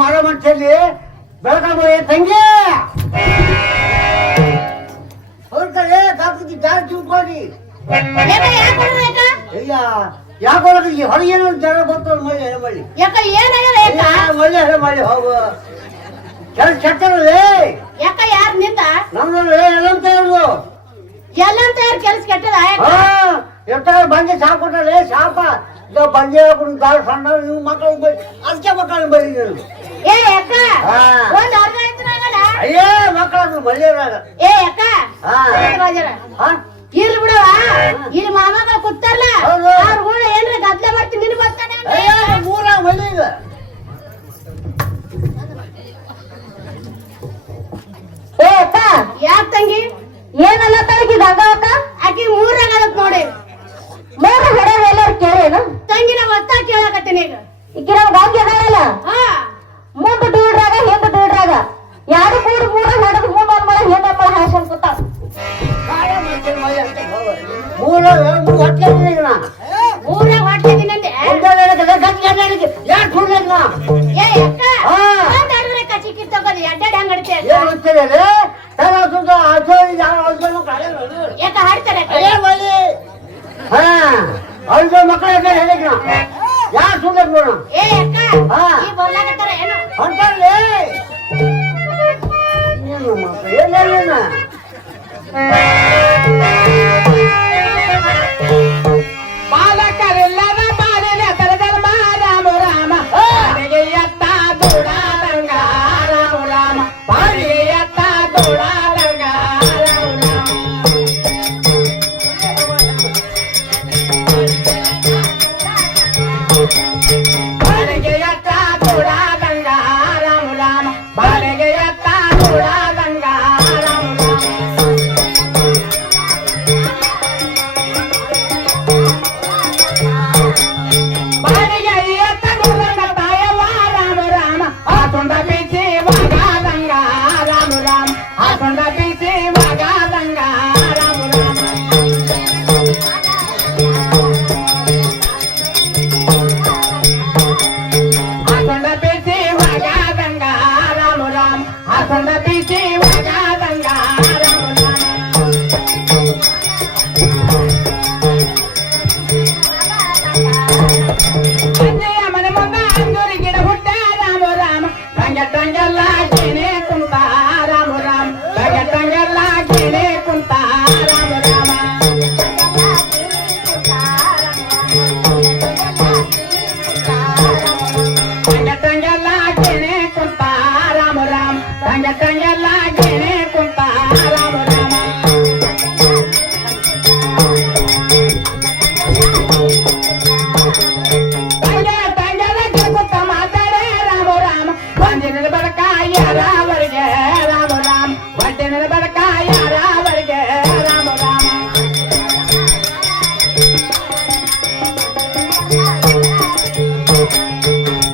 ಮಾಡೋ ಮನುಷ್ಯಲ್ಲಿ ಬೆಳಗಾವಿ ತಂಗಿ ಅವ್ರ ಕಡೆ ಕಾಕಿ ಜಾರಿ ತಿಳ್ಕೊಳ್ಳಿ ಅಯ್ಯ ಯಾಕೆ ಹೊರಗೇನು ಜನ ಗೊತ್ತು ಮಳ್ಳಿ ಮಳ್ಳಿ ಮಳ್ಳಿ ಮಳ್ಳಿ ಹೋಗು ಕೆಲಸ ಕೆಟ್ಟರಲ್ಲೇ ಯಾಕ ಯಾರು ನಿಂದ ನಮ್ದು ಎಲ್ಲಂತ ಇರೋದು ಎಲ್ಲಂತ ಯಾರು ಕೆಲಸ ಕೆಟ್ಟದ ಎಷ್ಟ ಬಂದೆ ಶಾಪ ಕೊಟ್ಟರೆ ಶಾಪ ಈಗ ಬಂದೆ ದಾರಿ ಸಣ್ಣ ನೀವು ಮಕ್ಕಳು ಅದಕ್ಕೆ ಮಕ್ಕಳು ಬರೀ ಏ ಅಕ್ಕ ಒಂದ್ ಅರ್ಧ ಆಯ್ತನಾಗಲ್ಲ ಅಯ್ಯೇ ಮಕ್ಕಳು ಬಳಿಯರಾಗ ಏ ಅಕ್ಕ ಇರ್ಲಿ ಬಿಡವ ಇಲ್ಲಿ ಮಾಮಗಳು ಕೂತಾರಲ್ಲ ಅವ್ರ ಕೂಡ ಏನ್ರ ಗದ್ಲ ಮಾಡ್ತೀನಿ ನಿನ್ ಬರ್ತಾನೆ ಮೂರಾಗ ಬಳಿ ಈಗ ಏ ಅಕ್ಕ ಯಾಕ ತಂಗಿ ಏನಲ್ಲ ತಳಗಿ ಅಕ್ಕ ಆಕಿ ಮೂರಾಗ ಅದಕ್ ನೋಡಿ ಮೂರ ಹೊಡೆಯಲ್ಲ ಎಲ್ಲರೂ ಕೇಳೇನು ತಂಗಿ ನಾವ್ ಹೊತ್ತ ಕೇಳಕತ್ತೀನಿ ಈಗ ಈಗ ನಾವ್ ಗಾಂಧಿ ಅದಾರಲ್ಲ ಮುಂದೆ ದೂಡ್ರಾಗ ಹಿಂದೆ ದೂಡ್ರಾಗ ಯಾರು ಮೂರು ಮೂರ ಹೊಡೆದು ಮುಂದೆ ಒಂದ್ ಮಳ ಹಿಂದೆ ಒಂದ್ ಮಳ ಹಾಸನ್ ಕೂತ ಮೂರಾಗ ಹೊಟ್ಟೆ ದಿನಂದೆ ಯಾರು ಸುಳ್ಳ ಏ ಅಕ್ಕ ಮಾತಾಡಿದ್ರೆ ಕಚಿಕಿ ತಗೋದು ಎಡ್ಡಾಡಿ ಹಂಗ ಅಡ್ತೆ ಯಾಕ ಹಾಡ್ತಾರೆ ಅವ್ರ ಮಕ್ಕಳ ಹೇಳಿಕ್ ನಾ ಯಾರು ಸುಳ್ಳ ನೋಡ ಏ ಅಕ್ಕ ಈ ಬರ್ಲಾಕತ್ತಾರ ಏನು ಹೊಂಟಲ್ಲಿ ಏನು ಮಕ್ಕಳು ಏನೇನ ಬಾಲಕರಿಲ್ಲದ ಬಾಲಿನ ತರದಲ್ ರಾಮ ರಾಮ ಬಾಲಿಗೆ ಎತ್ತ ದೂಡಾದಂಗ ರಾಮ ರಾಮ ಬಾಲಿಗೆ ಎತ್ತ ದೂಡಾದಂಗ ಬಾಲಿಗೆ ಎತ್ತ ದೂಡಾದಂಗ ರಾಮ ರಾಮ ಬಾಲಿಗೆ ಎತ್ತ ದೂಡಾದಂಗ ರಾಮ ಬಾಲಿಗೆ ಎತ್ತ ದೂಡಂಗ ತಾಯವ್ವ ರಾಮ ರಾಮ ಆ ತುಂಡ ಬೀಸಿ ಮಗಾದಂಗ ರಾಮ ರಾಮ ಆ ತುಂಡ ಬೀಸಿ ಮಗಾದಂಗ ರಾಮ ರಾಮ ಆಕೊಂಡ ಬೀಸಿ ಮಗಾದಂಗ ರಾಮ ರಾಮ ಆಕೊಂಡ ಬೀಸಿ ಮಗಾದಂಗ ರಾಮ ರಾಮ ಅಜ್ಜಯ್ಯ ಮನೆ ಮುಂದ ಅಂಗೂರಿ ಗಿಡ ಹುಟ್ಟ ರಾಮ ರಾಮ ಟಂಗೆಲ್ಲ ಗಿಣೆ ಕುಂತ ರಾಮ ರಾಮ ಟಂಗೆಲ್ಲ ಗಿಣೆ ಕುಂತ ರಾಮ ರಾಮ ಟಂಗೆಲ್ಲ ಗಿಣೆ ಕುಂತ ರಾಮ ರಾಮ ಟಂಗೆಲ್ಲ ಗಿಣೆ ಕುಂತ ರಾಮ ರಾಮ ತಂಗೆಲ್ಲ ಗಿರ್ಕುತ್ತ ಮಾತಾಡೇ ರಾಮ ರಾಮ ಬಂದಿನ ಬಡಕ ಯಾರವರಿಗೆ ರಾಮ ರಾಮ ಬಂದಿನ ಬಡಕ ಯಾರವರಿಗೆ ರಾಮ ರಾಮ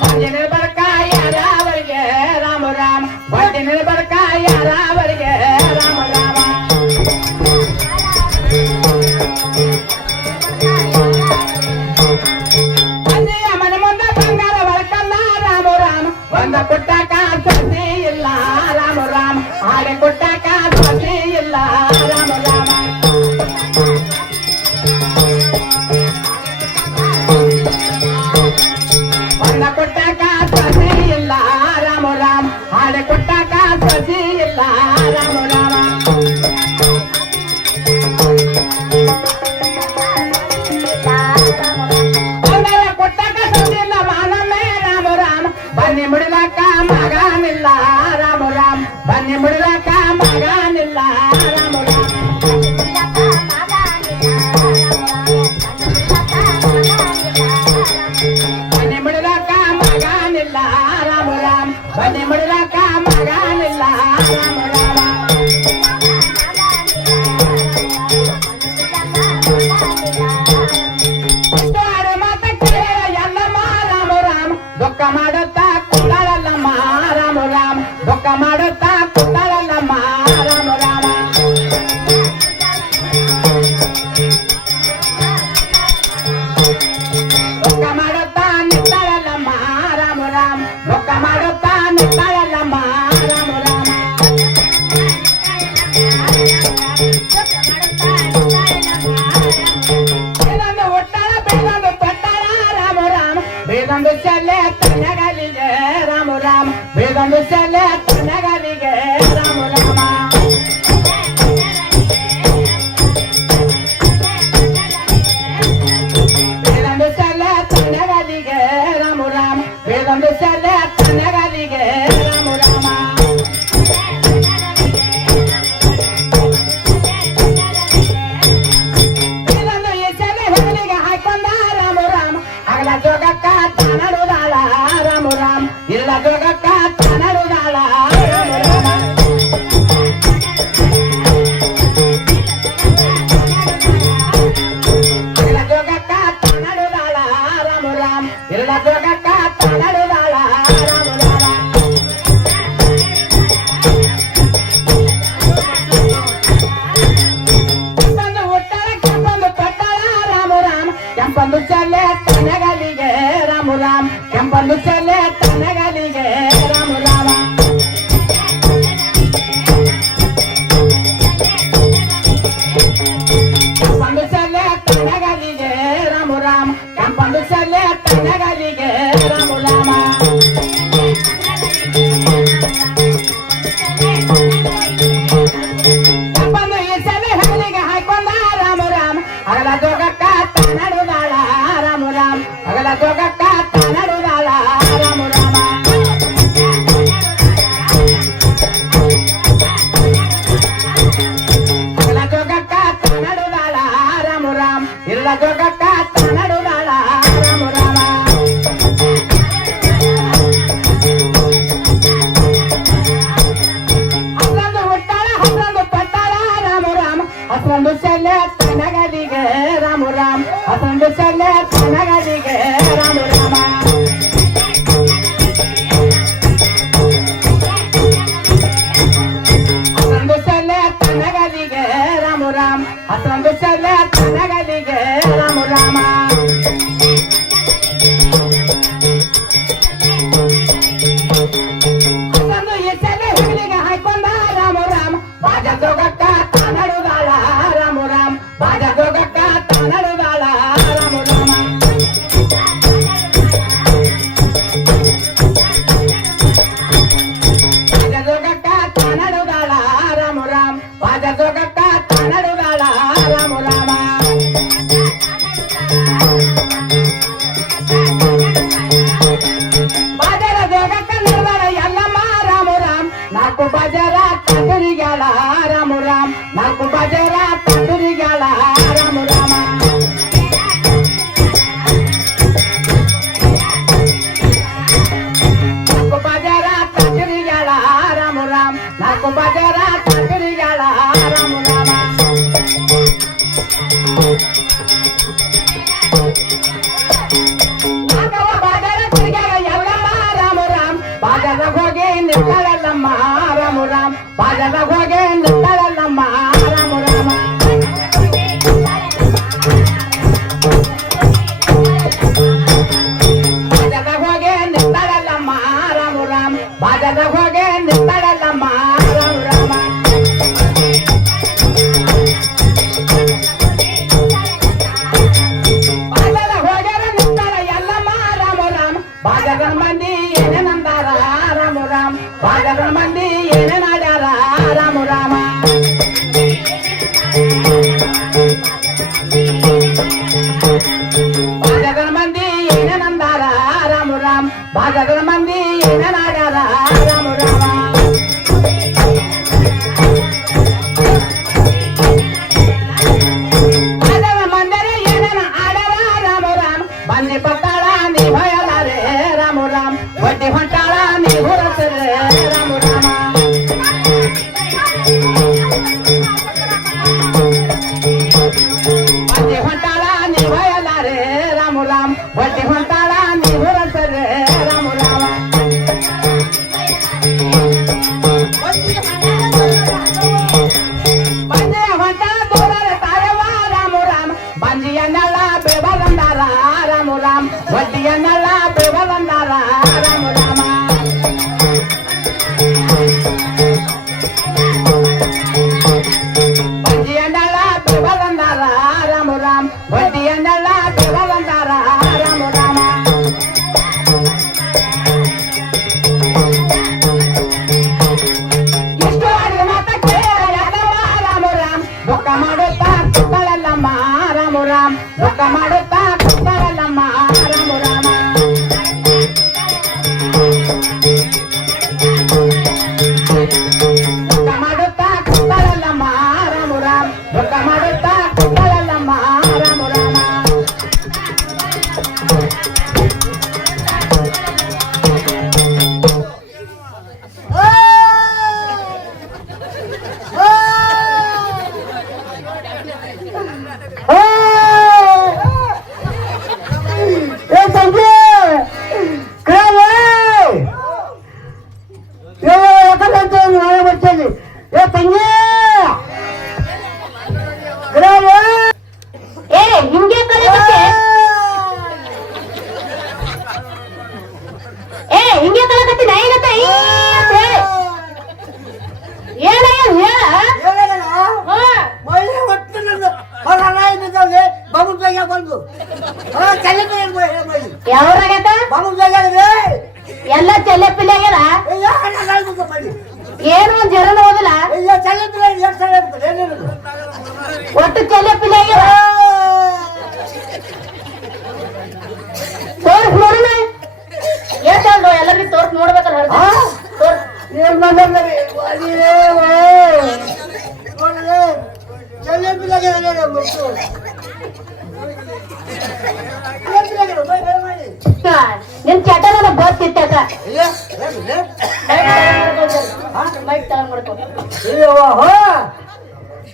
ಬಂದಿನ ಬಡಕ ಯಾರವರಿಗೆ ರಾಮ ರಾಮ ಬಂದಿನ ಬಡಕ ಯಾರವರಿಗೆ ರಾಮ ರಾಮ ಅಜ್ಜಯ್ಯ ಮನೆ ಮುಂದೆ ಬಂಗಾರ ಒಳಕಲ್ಲ ರಾಮ ರಾಮ ಒಂದ ಕೊಟ್ಟಾಕ ಸಸಿ ಇಲ್ಲ ರಾಮ ರಾಮ ಆಡೆ ಕೊಟ್ಟಾಕ ಸಸಿ ಇಲ್ಲ ರಾಮ ರಾಮ ಒಂದ ಕೊಟ್ಟಾಕ ಸಸಿ ಇಲ್ಲ ರಾಮ ರಾಮ ಆಡೆ ಕೊಟ್ಟಾಕ ಸಸಿ ಇಲ್ಲ ರಾಮ ರಾಮ ಒಂದರ ಕೊಟ್ಟಾಕ ಸಸಿಲ್ಲ ಮಾನಮೇ ರಾಮ ರಾಮ ಬನ್ನಿ ಮುಡಿಲಾಕ ಮಗನಿಲ್ಲ ರಾಮ ರಾಮ ಬನ್ನಿ ಮುಡಿಲಾಕ ಮಗನಿಲ್ಲ ರಾಮ ರಾಮ ಬನ್ನಿ ಮುಡಿಲಾಕ ಮಗನಿಲ್ಲ ರಾಮ ರಾಮ ಬನ್ನಿ ಮುಡಿಲಾಕ ಮಗನಿಲ್ಲ ರಾಮ ರಾಮ ಇಷ್ಟಾರು ಮಾತ ಕೇಳ ಎಲ್ಲಮ್ಮ ರಾಮ ರಾಮ ದುಃಖ ಮಾಡುತ್ತಾ ಕುಂದಳಲ್ಲಮ್ಮ ರಾಮ ರಾಮ ದುಃಖ ಮಾಡುತ್ತಾ ಕುಂದಳಲ್ಲಮ್ಮ ರಾಮ ರಾಮ ದುಃಖ ಮಾಡುತ್ತಾ ನಿಂತಳಲ್ಲಮ್ಮ ರಾಮ ರಾಮ ದುಃಖ ಮಾಡುತ್ತಾ ರಾಮ್ ಕೆಂಪನ್ನು ಚೆಲ್ಲೆ ತನಗಲಿಗೆ ರಾಮ ರಾಮ ಕೆಂಪನ್ನು ಚೆಲ್ಲೆ ತನಗಲಿಗೆ ರಾಮ ರಾಮ ಕೆಂಪನ್ನು ಚೆಲ್ಲೆ ತನಗಲಿಗೆ ರಾಮ ರಾಮ ಕೆಂಪನ್ನು ಈ ಸೆಲೆ ಹಗಲಿಗೆ ಹಾಕೊಂಡ ರಾಮ ರಾಮ ಹಗಲ ಜೋಗಕ್ಕ ತನಡುದಾಳ ರಾಮ ರಾಮ ಹಗಲ ಜೋಗಕ್ಕ ತನಡುದಾಳ ರಾಮ ರಾಮ ಹಗಲ ಜೋಗಕ್ಕ ತನಡುದಾಳ ರಾಮ ರಾಮ ಇರಲ ಜೋಗಕ್ಕ ತನಡುದಾಳ ರಾಮ ರಾಮ ಹಸರಂದು ಹುಟ್ಟಾಳ ಹಸರಂದು ಪಟ್ಟಾಳ ರಾಮ ರಾಮ ಹಸರಂದು ಶಲ್ಯ ತನಗಲಿಗೆ ರಾಮ ರಾಮ ಹಸರಂದು ಶಲ್ಯ ತನಗಲಿಗೆ ರಾಮ ರಾಮ ಹಸರಂದು ಶಲ್ಯ ತನಗಲಿಗೆ ರಾಮ ರಾಮ ಹಸರಂದು ಶಲ್ಯ ತನಗಲಿಗೆ ರಾಮ ರಾಮ ಹಸರಂದು ಈ ಶಲ್ಯ ಹಗಲಿಗೆ ಹಾಕೊಂಡ ರಾಮ ರಾಮ ಬಾಜ ಜೋಗಕ್ಕ ತನಡುದಾಳ ರಾಮ ರಾಮ ಬಾಜ ಜೋಗಕ್ಕ ತನಡುದಾಳ ರಾಮ ರಾಮ ಬಾಜ ಜೋಗಕ್ಕ ತನಡುದಾಳ ರಾಮ ರಾಮ ಬಾಜ ಜೋಗಕ್ಕ ತನಡುದಾಳ ರಾಮ ರಾಮ ಬಾಜರ ಜೋಗಕ್ಕ ನಿರ್ದಾಳ ಎಲ್ಲಮ್ಮ ರಾಮ ರಾಮ ನಾಲ್ಕು ಬಾಜರ ತಂದರಿಗಾಳ ರಾಮ ರಾಮ ನಾಲ್ಕು ಬಾಜರ ತಂದರಿಗಾಳ ರಾಮ ರಾಮ ನಾಲ್ಕು ಬಾಜರ ತಂದರಿಗಾಳ ರಾಮ ರಾಮ ನಾಲ್ಕು ಬಾಜರ ತಂದರಿಗಾಳ ರಾಮ ರಾಮ ನಾಲ್ಕವ ಬಾಜರ ತಿರುಗಾಳ ಎಲ್ಲಮ್ಮ ರಾಮ ರಾಮ ಬಾಜರ ಹೋಗಿ ನಿಂತಳಲ್ಲಮ್ಮ ರಾಮ ರಾಮ ಬಾಜರ ಹೋಗಿ ನಿಂತಳಲ್ಲಮ್ಮ ರಾಮ ರಾಮ ಬಾಜರ ಹೋಗಿ ನಿಂತಳಲ್ಲಮ್ಮ ರಾಮ ರಾಮ ಬಾಜರ ಹೋಗಿ ನಿಂತಳಲ್ಲಮ್ಮ ರಾಮ ರಾಮ ಬಾಜರ ಹೋಗ್ಯಾರ ನಿಂತಾಳ ಎಲ್ಲಮ್ಮ ರಾಮ ರಾಮ ಬಾಜರ ಮಂದಿ ಏನೇನಂದಾರ ರಾಮ ರಾಮ ಬಾಜರ ಮಂದಿ ಏನೇನಾಡ್ಯಾರ ರಾಮ ರಾಮ ಬಾಜರ ಮಂದಿ ಏನೇನಂದಾರ ರಾಮ ರಾಮ ಬಾಜರ ಮಂದಿ ಏನೇನಾಡ್ಯಾರ ರಾಮ ರಾಮ ಬಾಜರ ಮಂದಿರ ಏನೇನ ಆಡ್ಯಾರ ರಾಮ ರಾಮ ಬಂದಿ ಪತ್ತಾಳ ನೀ ಭಯಲಾರೆ ರಾಮ ರಾಮ ಬಡ್ಡಿ ಹೊಂಟಾಳ ನೀ ಹೊರಸರೆ ರಾಮ ರಾಮ ಬಡ್ಡಿ ಹೊಂಟಾಳ ನೀ ಭಯಲಾರೆ ರಾಮ ರಾಮ ಬಡ್ಡಿ ಹೊಂಟಾಳ ನೀ ಹೊರಸರೆ ರಾಮ ರಾಮ ಬಂದಿಯ ಹೊಂಟಾಳ ದೂರರ ತಾಯವ ರಾಮ ರಾಮ ಬಂದಿಯನ್ನೆಲ್ಲ ಬೇಬಲಂದಾರ ರಾಮ ರಾಮ ಬಡ್ಡಿಯನ್ನೆಲ್ಲ ಬೇಬಲಂದಾರ ರಾಮ ರಾಮ ಬಂದಿಯನ್ನೆಲ್ಲ ಬೇಬಲಂದಾರ ರಾಮ ರಾಮ ಬಡ್ಡಿಯನ್ನೆಲ್ಲ ಬೇಬಲಂದಾರ ರಾಮ ರಾಮ ಇಷ್ಟು ಅಡಿಗೆ ಮಾತ ಕೇಳ ರಾಮ ರಾಮ ದುಃಖ ಮಾಡುತ್ತಾ ಕುತ್ತಳಲ್ಲಮ್ಮ ರಾಮ ರಾಮ ದುಃಖ ಮಾಡುತ್ತಾ ಕುತ್ತಳಲ್ಲಮ್ಮ ರಾಮ ರಾಮ ದುಃಖ ಮಾಡುತ್ತಾ ಕುತ್ತಳಲ್ಲಮ್ಮ ರಾಮ ರಾಮ ದುಃಖ ಮಾಡುತ್ತಾ ಕುತ್ತಳಲ್ಲಮ್ಮ ರಾಮ ರಾಮ ಬಂದು ಚಲ್ಲಿ ಮಾಡಿ ಯಾವ್ರಾಗೈತ ಬಾಮುಜಾಗ್ರಿ ಎಲ್ಲ ಚೆಲ್ಲೆ ಪಿಲ್ಲೆ ಆಗ್ಯದ ಮಾಡಿ ಏನು ಒಂದ್ ಜರನ ಹೋದಿಲ್ಲ ಚಲ್ಲಿ ಒಟ್ಟು ಚೆಲ್ಲೆ ಪಿಲ್ಲೆ ಆಗ್ಯದ ತೋರ್ಸ್ ನೋಡೋಣ ಹೇಳ್ತಾಳ್ರು ಎಲ್ಲರಿಗೂ ತೋರ್ಸ್ ನೋಡ್ಬೇಕಲ್ಲ ತೋರ್ಸ್ ನಿನ್ ಚಟ ನನ್ನ ಬೋದ್ತಿತ್ತಾಗ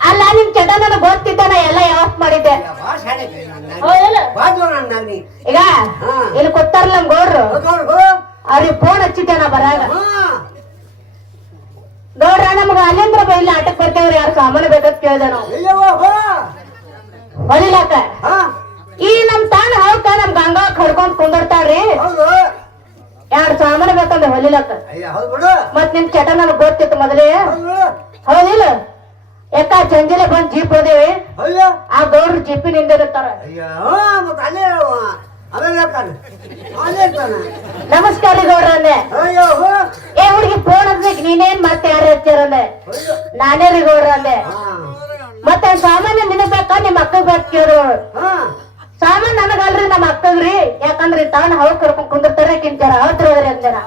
ಅಲ್ಲ ನಿನ್ ಚಟ ನನ್ನ ಬೋದ್ತಿದ್ದಾನ ಎಲ್ಲ ಯಾವತ್ ಮಾಡಿದ್ದೆ ಈಗ ಇಲ್ಲಿ ಕೊತ್ತಾರಲ್ಲ ನಮ್ ಗೌಡ್ರು ಅವ್ರಿಗೆ ಫೋನ್ ಹಚ್ಚಿದ್ದಾನ ಬರಾಗ ಗೌಡ್ರ ನಮ್ಗ ಅಲ್ಲಿಂದ್ರ ಬೈಲಿ ಆಟಕ್ ಬರ್ತೇವ್ರಿ ಯಾರು ಸಾಮಾನು ಬೇಕಂತ ಕೇಳ್ದ ನಾವು ಹೊಲಿಲಾಕ ಈ ನಮ್ ತಾನ ಹಾವ್ಕ ನಮ್ ಗಂಗಾ ಕಡ್ಕೊಂಡ್ ಕುಂದಿರ್ತಾಳ್ರಿ 2 ಸಾಮಾನು ಬೇಕಂದ್ರೆ ಹೊಲಿಲಾಕ ಮತ್ ನಿಮ್ ಚಟ ನನಗ್ ಗೊತ್ತಿತ್ತು ಮೊದಲೇ ಹೌದಿಲ್ಲ ಯಾಕ ಚಂದಿಲೆ ಬಂದ್ ಜೀಪ್ ಹೋದೇವಿ ಆ ಗೌಡ್ರು ಜೀಪಿನ ಹಿಂದೆ ಇರ್ತಾರ ನಮಸ್ಕಾರ ಗೌಡ್ರ ಅಂದೆ ಏ ಹುಡುಗಿ ಫೋನ್ ಹಚ್ಬೇಕು ನೀನೇನ್ ಮತ್ತೆ ಯಾರು ಹಚ್ಚಾರಂದೆ ನಾನೇ ರೀ ಗೌಡ್ರ ಅಂದೆ ಮತ್ತೆ ಸಾಮಾನ್ಯ ನಿನಗ್ ಬೇಕಾ ನಿಮ್ ಅಕ್ಕಗ್ ಬೇಕು ಕೇಳೋರು ಸಾಮಾನ್ ನನಗಲ್ರಿ ನಮ್ಮ ಅಕ್ಕಗ್ರಿ ಯಾಕಂದ್ರಿ ತಾನ ಹೌದ್ ಕರ್ಕೊಂಡ್ ಕುಂದಿರ್ತಾರೆ ಕಿಂಚಾರ ಹತ್ರ ಹೋದ್ರಿ ಅಂದೇನ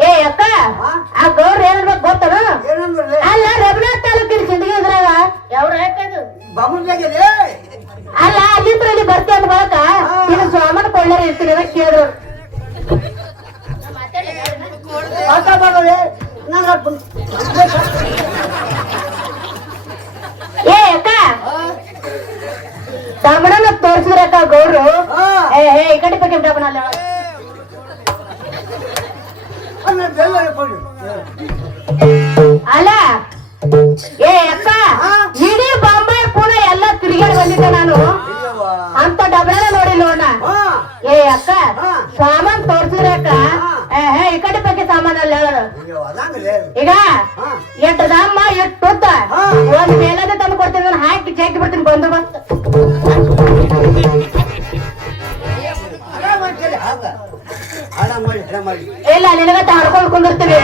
ಏ ಅಕ್ಕ ಆ ಗೌಡ್ರ ಏನ್ಬೇಕು ಗೊತ್ತನ ಅಲ್ಲ ರಘುನಾಥ್ ತಾಲೂಕಿನ ಸಿಂದಗಿ ಇದ್ರಾಗ ಯಾವ್ರ ಯಾಕದು ಅಲ್ಲ ಅಲ್ಲಿಂದ್ರಲ್ಲಿ ಬರ್ತಿ ಅಂದ ಬಳಕ ನೀನು ಸಾಮಾನು ಕೊಳ್ಳಾರ ಇರ್ತೀನಿ ಅಂತ ಕೇಳಿದ್ರು ಏ ಅಕ್ಕ ತಮ್ಮನ ತೋರ್ಸಿದ್ರಕ್ಕ ಗೌಡ್ರು ಏ ಈ ಕಡೆ ಬಗ್ಗೆ ಬಿಡಪ್ಪನಲ್ಲ ಅಲ್ಲ ಏ ಅಕ್ಕ ಇಡೀ ಬಾಂಬೆ ಪುಣೆ ಎಲ್ಲ ತಿರುಗಾಡಿ ಬಂದಿದ್ದೆ ನಾನು ಅಂತ ಡಬಲ ನೋಡಿಲ್ಲ ಅಣ್ಣ ಏ ಅಕ್ಕ ಸಾಮಾನ್ ತೋರ್ಸಿದ್ರಕ್ಕ ಈ ಕಡೆ ಬಗ್ಗೆ ಸಾಮಾನ್ ಅಲ್ಲ ಹೇಳೋದು ಈಗ ಎಟ್ಟು ದಮ್ಮ ಎಟ್ಟು ತುತ್ತ ಒಂದ್ ಮೇಲದ ತಂದು ಕೊಡ್ತೀನಿ ನಾನು ಹಾಕಿ ಚೆಕ್ ಬಿಡ್ತೀನಿ ಬಂದು ಬಸ್ ಇಲ್ಲ ನಿನಗತ್ತ ಹಡ್ಕೊಂಡು ಕುಂದಿರ್ತೀವಿ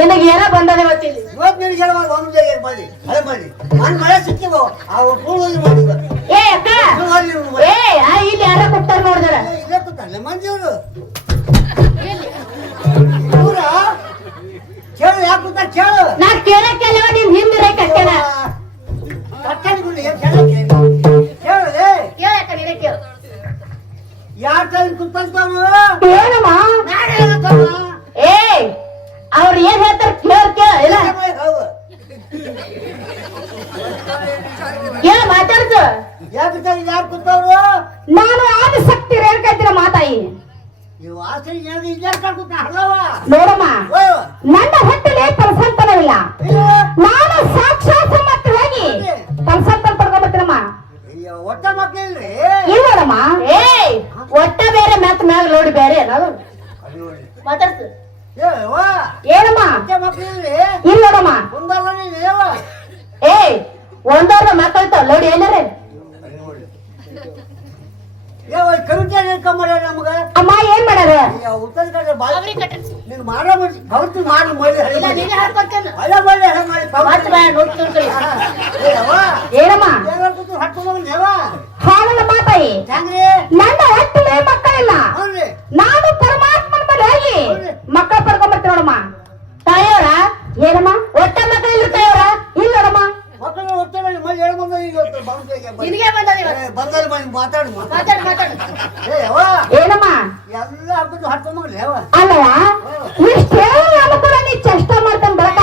ನಿನಗೆ ಏನೋ ಬಂದದ ಇವತ್ತಿಲ್ಲಿ ಏ ಅಕ್ಕ ಏ ಇಲ್ಲಿ ಯಾರ ಕೊಡ್ತಾರ ನೋಡಿದಾರ ನಾ ಕೇಳಕ್ಕೆಲ್ಲ ನಿನ್ ಹಿಂದಿರ ಕಟ್ಟೆನ ಕೇಳಕ್ಕ ನೀನೇ ಕೇಳು ಏನಮ್ಮ ಏ ಅವ್ರು ಏನ್ ಹೇಳ್ತಾರ ಕೇಳ ಇಲ್ಲ ಕೇಳ ಮಾತಾಡ್ತು ನಾನು ಆದಿಶಕ್ತಿ ರೇಣುಕಾಯ್ತಿನ ಮಾತಾಯಿ ನೋಡಮ್ಮ ನನ್ನ ಹೊಟ್ಟೆಲೆ ಫಲಸಂತನವಿಲ್ಲ ನಾನು ಸಾಕ್ಷಾತ್ ಮತ್ತೆ ಹೋಗಿ ಫಲಸಂತನ ಪಡ್ಕೊಂಡ್ಬರ್ತೀನಮ್ಮ ಇಲ್ಲೋಡಮ್ಮ ಏ ಒಟ್ಟ ಬೇರೆ ಮತ್ ಮ್ಯಾಗ ನೋಡಿ ಬೇರೆ ಅನ್ನೋದು ಮಾತಾಡ್ತು ಏನಮ್ಮ ಇಲ್ಲೋಡಮ್ಮ ಏ ಒಂದವ್ರ ಮಾತಾಡ್ತಾವ ನೋಡಿ ಎಲ್ಲರೇ ಅಮ್ಮ ಏನ್ ಮಾಡ್ಯಾರ ಏನಮ್ಮ ಹಾಳಲ್ಲ ಮಾತಾಯಿ ನನ್ನ ಹೊಟ್ಟೆ ಮಕ್ಕಳಿಲ್ಲ ನಾನು ಪರಮಾತ್ಮನ ಬಳಿ ಹೋಗಿ ಮಕ್ಕಳ ಪಡ್ಕೊಂಡ್ಬರ್ತೀನಿ ನೋಡಮ್ಮ ತಾಯಿಯವರ ಏನಮ್ಮ ಒಟ್ಟ ಮಕ್ಕಳಿಲ್ಲ ತಾಯಿಯವರ ಇಲ್ಲ ನೋಡಮ್ಮ ಏನಮ್ಮ ಅಲ್ಲವ ಇಷ್ಟೇ ಕೂಡ ನೀ ಚಷ್ಟ ಮಾಡ್ತಾನೆ ಬರಕ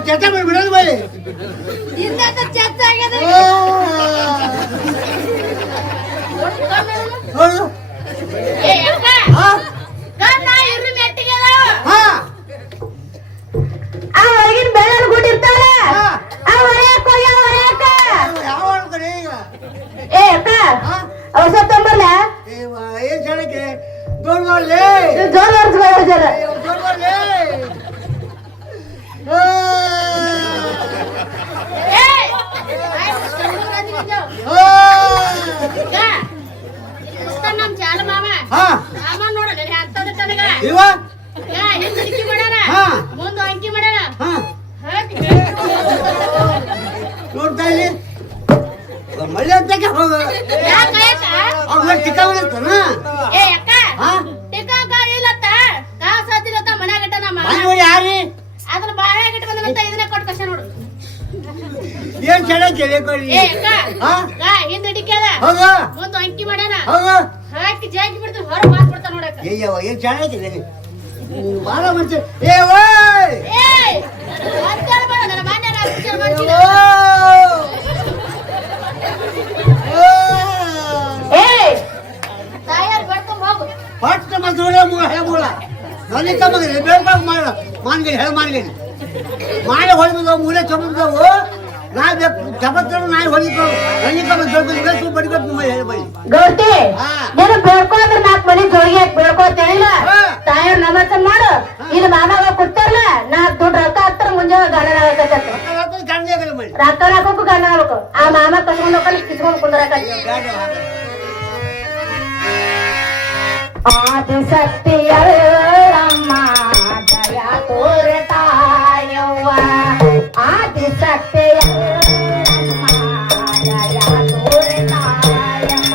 ಚಟ ಮಾಡಿ ಬಿಡೋದು ಬೈ ಚೆತ್ತ ಆಗ್ಯದ ಹೌದು ಏ ಅಕ್ಕ ಹಾ ಕಣ್ಣ ಇರು ನೆಟ್ಟಿಗೆ ಹಾ ಆ ಹೊರಗಿನ ಬೆಳ್ಳಲ್ಲಿ ಗುಡಿರ್ತಾಳೆ ಹಾ. ಆ ಹೊರಯಕ್ಕೆ ಹೋಗಿ ಹೊರಯಕ್ಕ ಯಾವ ಕಡೆ ಈಗ ಏ ಅಕ್ಕ ಹಾ ಔಷಧ ತಂಬರ್ಲ ಏನ್ ಜನಕ್ಕೆ ದೂರ ಮಾಡ್ಲಿ ಜೋರ್ ಹೊರ್ಸ್ಕೊಳ್ಳೋ ಜರ ದೂರ ಮಾಡ್ಲಿ ಏ ನಮ್ ಚಾಲ ಮಾಮ ಹಾ ಮಾಮ ನೋಡ ಅಂತದ ತನಗ ಇವ ಹಿಂದ ಅಂಕಿ ಮಾಡ್ಯಾರ ಹಾ. ಮುಂದ ಅಂಕಿ ಮಾಡ್ಯಾರ ಹಾ ನೋಡ್ತಾ ಇಲ್ಲಿ ಮಳ್ಳಿ ಅಂತಕ್ಕೆ ಹೋಗ ಯಾಕ ಅವ್ನ ಚಿಕ್ಕವನಿರ್ತಾನ ಏ ಅಕ್ಕ ಹಾ ಟಿಕಾಕ ಇಲ್ಲತ್ತ ಕಾಸ ಹತ್ತಿರತ್ತ ಮನ್ಯಾಗಟ್ಟ ನಮ್ಮ ಮನೆ ಯಾರಿ ಅದನ್ನ ಬಾಯಾಗಿಟ್ಟು ಬಂದನಂತ ಇದನ್ನ ಕೊಟ್ಟು ಕಷ್ಟ ನೋಡು ಏನ್ ಚೆನ್ನಾಗಿ ಏ ಅಕ್ಕ ಹಾ ಹಿಂದ ಹಿಡಿಕ್ಯಾದ ಹೋಗ ಮುಂದ ಅಂಕಿ ಮಾಡ್ಯಾನ ಹೋಗ ಹಾಕಿ ಜಾಕಿ ಬಿಡ್ತೀವಿ ಹೊರ ಮಾತ್ ಬಿಡ್ತಾ ನೋಡಕ್ಕ ಅಯ್ಯವ್ವ ಏನ್ ಚೆನ್ನಾಗಿದೆ ಬಾಳ ಮನುಷ್ಯ ಏ ಓಯ್ ಏಯ್ ಅಂತೇಳ ಬೇಡ ನನ್ನ ಮಾನ್ಯ ರಾಜಕೀಯ ಮಾಡ್ತೀನಿ ಏಯ್ ತಾಯಾರ್ ಬರ್ಕೊಂಡ್ ಹೋಗು ಫಸ್ಟ್ ಮತ್ತೆ ಹೇಳ ನನಗೆ ಕಮ್ಮಿ ಬೇಕಾಗ ಮಾಡ ಮಾನ್ಗಡಿ ಹೇಳ ಮಾನ್ಗಡಿ ಮಾಡಿ ಹೊಡೆದು ಮೂಲೆ ಚಮತ್ದವು ನಾ ಬೇಕು ಚಮತ್ತರ ನಾಯಿ ಹೊಡಿತು ನನಗೆ ಕಮ್ಮಿ ಬೇಕು ಬಡಿಬೇಕು ಹೇಳಿ ಬೈ ಗೌತಿ ಹಾ. ನೀನು ಬೇಡ್ಕೊಂಡ್ರೆ 4 ಮನೆ ಜೋಗಿ ಹಾಕಿ ಬೇಡ್ಕೋತೇನಿಲ್ಲ ಹಾ. ತಾಯಾರ್ ನಮಸ್ತೆ ಮಾಡು ಇಲ್ಲಿ ಮಾಮಾಗ ಕೊಡ್ತಾರಲ್ಲ 4 ದುಡ್ಡು ರೊಕ್ಕ ಹತ್ತರ ಮುಂಜಾನೆ ಗಂಡನ ಆಗತ್ತ ಗಂಡೇ ಮಾಡಿ ರೊಕ್ಕ ಹಾಕೋಕು ಗಂಡ ಆಗ್ಬೇಕು ಆ ಮಾಮ ಕಸ್ಕೊಂಡು ಹೋಗಲಿ ಕಿಸ್ಕೊಂಡು ಕುಂದ್ರಕ ಆದಿಶಕ್ತಿಯಲ್ಲಮ್ಮ ದಯಾ ತೋರೆ ತಾಯವ್ವ ಆದಿಶಕ್ತಿಯಲ್ಲಮ್ಮ ದಯಾ ತೋರೆ ತಾಯಮ್ಮ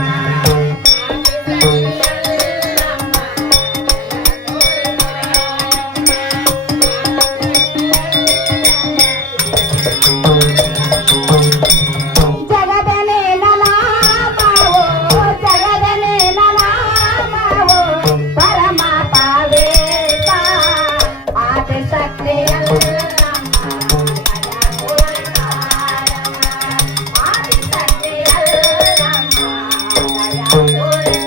ಜಗದನೆ ನಲಾಮವೋ ಜಗದನೆ ನಲಾಮವೋ ಪರಮ ಪಾವೇತ ಆದಿಶಕ್ತಿಯಲ್ಲಮ್ಮ ದಯಾ ತೋರೆ ತಾಯಮ್ಮ ಆದಿಶಕ್ತಿಯಲ್ಲಮ್ಮ ದಯಾ ತೋರೆ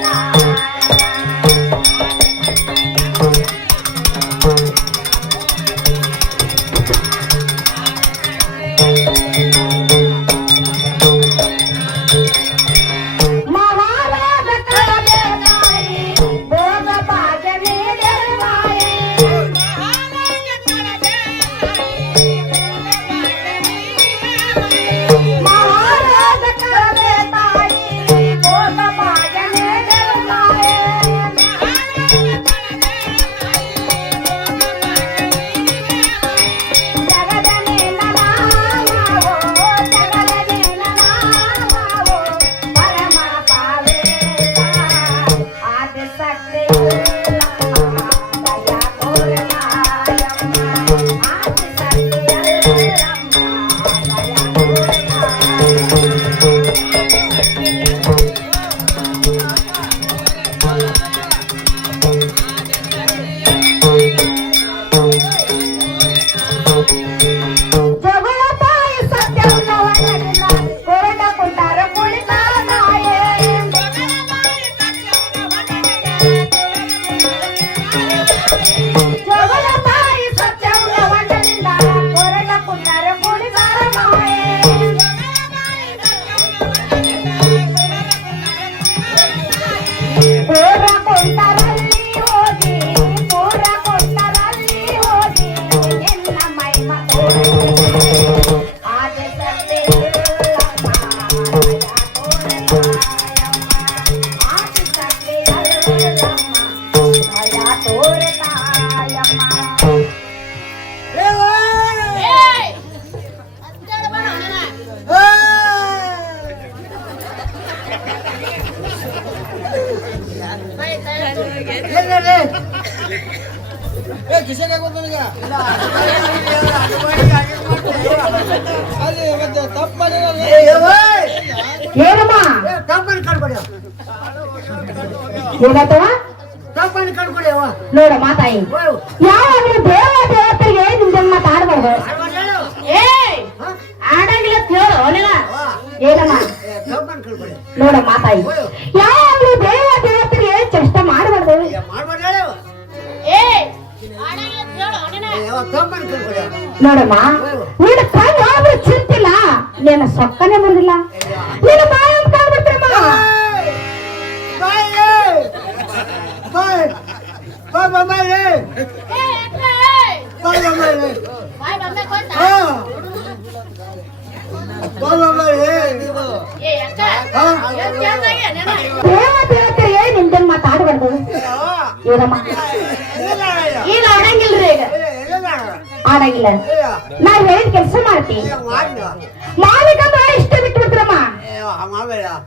ಮಹಾರಾಜ ಕಳದೆ ತಾಯಿ ಭೋಗ ಭಾಗ್ಯ ನೀಡೆ ಮಾಯೆ ಮಹಾರಾಜ ಕಳದೆ ತಾಯಿ ಭೋಗ ಭಾಗ್ಯ ನೀಡೆ ಮಾಯೆ ಜಗದನೆ ನಲಾಮವೋ ಜಗದನೆ ನಲಾಮವೋ ಪರಮ ಪಾವೇತ ಆದಿಶಕ್ತಿಯಲ್ಲಮ್ಮ ದಯಾ ತೋರೆ ತಾಯಮ್ಮ ಆದಿಶಕ್ತಿಯಲ್ಲಮ್ಮ ದಯಾ ತೋರೆ ಜಗಳ ತಾಯಿ ಸತ್ಯವನ್ನ ಒಣಗಿಲ್ಲ ಕೊರಟ ಕುಂಟಾರ ಕುಳಿತ ನಾಯೇ ಜಗಳ ತಾಯಿ ಸತ್ಯವನ್ನ ಒಣಗಿಲ್ಲ ಕೊರಟ ಕುಂಟಾರ ಕುಳಿತ ನಾಯೇ ಪೂರ ಕುಂಟರಲ್ಲಿ ಹೋಗಿ ಪೂರ ಕುಂಟರಲ್ಲಿ ಹೋಗಿ ಎಲ್ಲ ಮೈಮ ಆದಿಶಕ್ತಿಯಲ್ಲಮ್ಮ ದಯಾ ತೋರೆ ತಾಯಮ್ಮ ಆದಿಶಕ್ತಿಯಲ್ಲಮ್ಮ ದಯಾ ತೋರೆ ತಾಯಮ್ಮ ಏ ಓಯ್ ಏಯ್ ಅಂತೇಳ ಬೇಡ ಅಣ್ಣ ಏನ್ರಿ ಏ ಕಿಶನ್ ಆಗೋದು ನನಗೆ ಅಲ್ಲಿ ಮತ್ತೆ ತಪ್ಪು ಮಾಡಿರಲ್ಲ ಏ ಓಯ್ ಏನಮ್ಮ ಏ ತಪ್ಪನ್ನು ಕಡ್ಬೇಡಿ ಏನಾತವ ತಪ್ಪನ್ನು ಕಡ್ಬೇಡಿ ಅವ ನೋಡ ಮಾತಾಯಿ ಓಯ್ ಯಾವಾಗಲೂ ದೇವ ದೇವತೆಗೆ ನಿಮ್ ಜನ್ಮ ಆಡ್ಬಾರ್ದು ಮಾತಾಯಿ ಯಾವಾಗ್ಲೂ ದೇವ ದೇವತೆಗೆ ಚೇಷ್ಟ ಮಾಡಬಾರ್ದು. ಮಾಡ್ಬೇಡ ಹೇಳು. ನೋಡಮ್ಮ ನಿನ್ನ ಕಣ್ಣು ಯಾವ್ದು ಚಿಂತಿಲ್ಲ, ನಿನ್ನ ಸೊಕ್ಕನೆ ಬಂದಿಲ್ಲ, ನಿನ್ನ ಬಾಯಿ ಅಂತ ಕಾಣ್ಬಿಟ್ರಮ್ಮ. ದೇವ ದೇವತೆಗೆ ನಿಮ್ದನ್ ಮಾತಾಡಬಾರ್ದು. ಏನಮ್ಮ ಈಗ ಆಡಂಗಿಲ್ರಿ, ಈಗ ಆಡಂಗಿಲ್ಲ. ನಾ ಹೇಳಿದ ಕೆಲಸ ಮಾಡ್ತೀನಿ. ಮಾಲಿಕ ಮಾಡಿ ಇಷ್ಟ ಬಿಟ್ಟು ಬಿಟ್ರಮ್ಮ.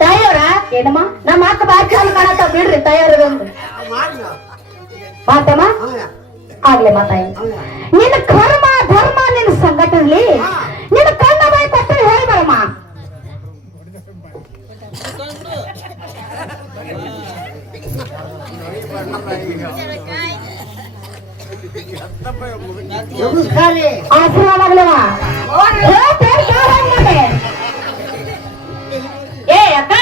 ತಾಯಿಯವ್ರ ಏನಮ್ಮ ನಮ್ಮ ಅಕ್ಕ ಬಾಕಿ ಹಾಲು ಕಾಣತ್ತ ಬಿಡ್ರಿ ತಾಯಿಯವ್ರದೊಂದು ಮಾತಮ್ಮ. ಆಗ್ಲೇ ಮಾತಾಯಿ ನಿನ್ನ ಕರ್ಮ ಧರ್ಮ ನಿನ್ನ ಸಂಘಟನೆಯಲ್ಲಿ ನಿನ್ನ ಕಣ್ಣ ಬಾಯಿ ಕೊಟ್ಟರೆ ಹೇಳಿ ಬರಮ್ಮ. ಆಶೀರ್ವಾದ ಆಗ್ಲವ. ಏ ಅಕ್ಕ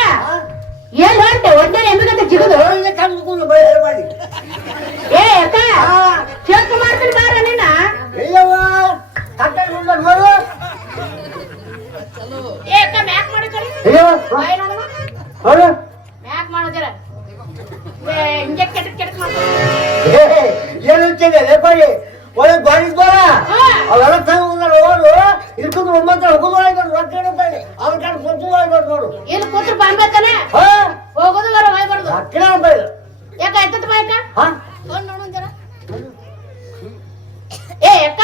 ಏನ್ ಹೊಂಟೆ ಒಂದೇ ಎಂಬಗಂತ ಜಿಗುದು. ಏ ಅಕ್ಕ ಚೆಕ್ ಮಾಡ್ತೀನಿ ಬಾರ ನಿನ್ನ. ಏ ಅಕ್ಕ ಮ್ಯಾಕ್ ಮಾಡಿ ಮ್ಯಾಕ್ ಮಾಡೋದಿರ ಹಿಂಗೆ ಕೆಟ್ಟ ಕೆಟ್ಟ ಏನು ಒಳ್ಳೆ ಗಾಡಿ ಬರ ಅವೆಲ್ಲ ಓಡು ಇರ್ಕೊಂಡು ಒಂಬತ್ತು ಹೋಗೋದು ರೊಕ್ಕ ಅವ್ರ ಕಾಡು ಕೊಟ್ಟು ನೋಡು ಇಲ್ಲಿ ಕೂತ್ರು ಬಾಂಬೆತಾನೆ ಹೋಗೋದು ಬರ ಹೋಗ್ಬಾರ್ದು. ಅಕ್ಕಿನ ಯಾಕ ಆಯ್ತದ ಬಾಯಕ ನೋಡು ಜರ. ಏ ಅಕ್ಕ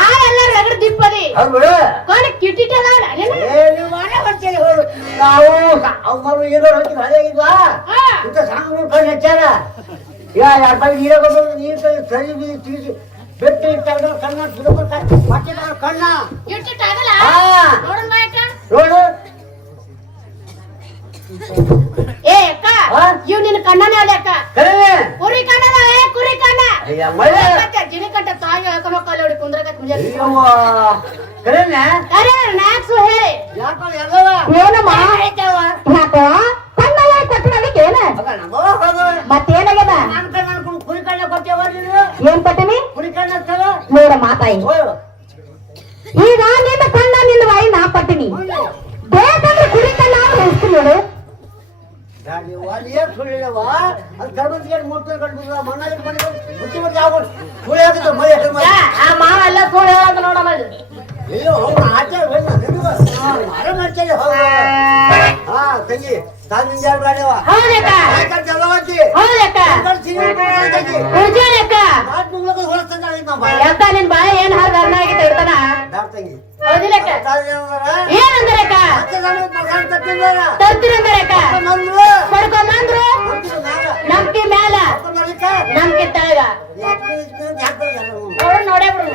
ಆ ಎಲ್ಲ ರಗಡ ದಿಪ್ಪದಿ ಕೊನೆ ಕಿಟಿಟ ನಾವು ಅವ್ರು ಏನೋ ಹೋಗಿ ಹಳೆಯಾಗಿದ್ವಾ ಇಂಥ ಸಾಂಗ್ ಕಣ್ಣು ಹಚ್ಚಾರ ಎರಡು ಬಾಯಿ ನೀರ ನೀರು ಸರಿ ತಿಳಿಸಿ ಬೆಟ್ಟು ಇಟ್ಟಾಗ ಕಣ್ಣ ಕಣ್ಣ ಇಟ್ಟಿಟ್ಟಾಗಲ್ಲ ನೋಡೋಣ ಬಾಯಕ ನೋಡು. ಏ ಅಕ್ಕ ಇವ್ ನಿನ್ನ ಕಣ್ಣನೇ ಅಲ್ಲ ಅಕ್ಕ, ಕುರಿ ಕಣ್ಣದ ಕುರಿ ಕಣ್ಣ ಜಿನಿ ಕಟ್ಟ ತಾಯಿ ಹಾಕೊಂಡು ಕಾಲ ಹೊಡಿ ಕುಂದ್ರಕತ್ ಮುಂಜಾನೆ ನಾಕ್ಸು ಹೇಳಿ ಏನಮ್ಮ ಯಾಕ ಕಣ್ಣವ ಕೊಟ್ಟನಕ್ಕೆ ಏನ ಮತ್ತೇನಾಗ್ಯದ ಕುರಿ ಕಣ್ಣ ಕೊಟ್ಟೇವ ಏನ್ ಕೊಟ್ಟಿನಿ ಕುರಿ ಕಣ್ಣ ನೋಡ ಮಾತಾಯಿ ಈಗ ನಿನ್ನ ಕಣ್ಣ ನಿನ್ನ ಬಾಯಿ ನಾ ಕೊಟ್ಟಿನಿ ಬೇಕಂದ್ರೆ ಕುರಿ ಕಣ್ಣ ಹೇಳ್ತೀನಿ ನೋಡು. ಮಾವ ಎಲ್ಲ ಕೂಡ ನೋಡಮ್ಮ ತಂಗಿ ತಾನಿಂದ ನಿನ್ ಬಾಯ ಏನ್ ಹಾರ ಆಗಿತ್ತು ಇಡ್ತಾನ ತಂಗಿ ಏನಂದ್ರಕ್ಕ ತರ್ತೀರಂದ್ರಕ್ಕ ಪಡ್ಕೊಂಬಂದ್ರು ನಮ್ಕಿ ಮ್ಯಾಲ ನಮ್ಕಿ ತಳಗ ನೋಡೇ ಬಿಡು.